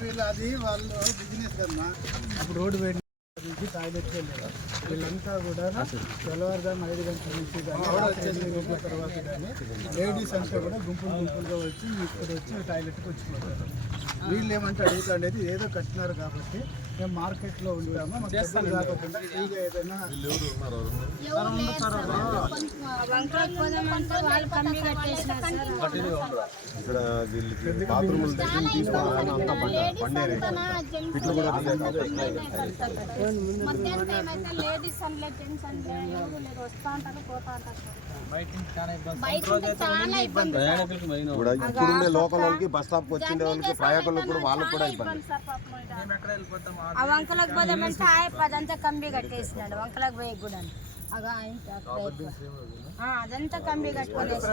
వీళ్ళు అది వాళ్ళు బిజినెస్ కన్నా అప్పుడు రోడ్డు వేడి టాయిలెట్కి వెళ్ళారు. వీళ్ళంతా కూడా తెల్లవారుజాము 5 గంటల నుంచి కానీ 8 గంటల తర్వాత కానీ లేడీస్ అంతా కూడా గుంపులుగా వచ్చి ఇక్కడ వచ్చి టాయిలెట్కి వచ్చిపోతారు. వీళ్ళు ఏమంటే అడుగుతాండేది ఏదో కట్టినారు కాబట్టి మేము మార్కెట్లో ఉంటాము, మాకు డబ్బులు కాకుండా ఫ్రీగా ఏదైనా ఇప్పుడుండే లోకల్ వాళ్ళకి బస్ స్టాప్ వచ్చిండే వాళ్ళకి ప్రయాణికులకు కూడా వాళ్ళకి కూడా ఇబ్బంది. వంకలకు పోదామంటే అదంతా కంబి కట్టేసినాడు. వంకలకు పోయి కూడా అదంతా కంబి కట్టుకోలేదు.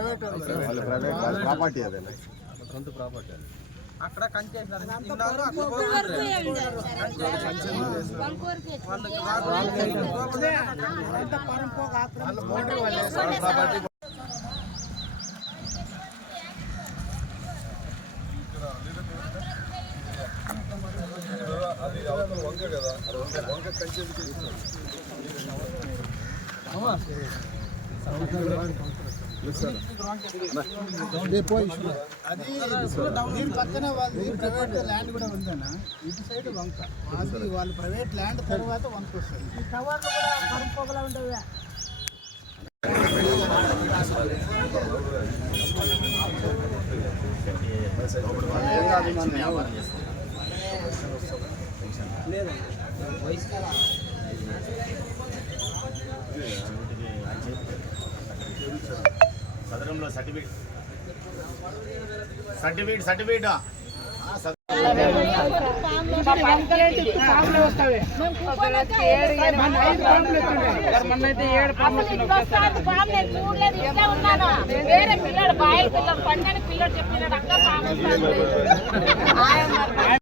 అక్కడ కంచేసినారు. వంక కదా వంక కంచె దీని పక్కన వాళ్ళు ప్రైవేట్ ల్యాండ్ కూడా ఉందన్న. ఇటు సైడ్ వంక, అది వాళ్ళు ప్రైవేట్ ల్యాండ్ తర్వాత వంక వస్తుంది. ఈ టవర్లు కూడా కరుంపోగలా ఉండేవి. సదరంలో సర్టిఫికేట్ వేరే పిల్లడు బాయ్ పిల్లడు పండని పిల్లడు చెప్పినాడు అక్క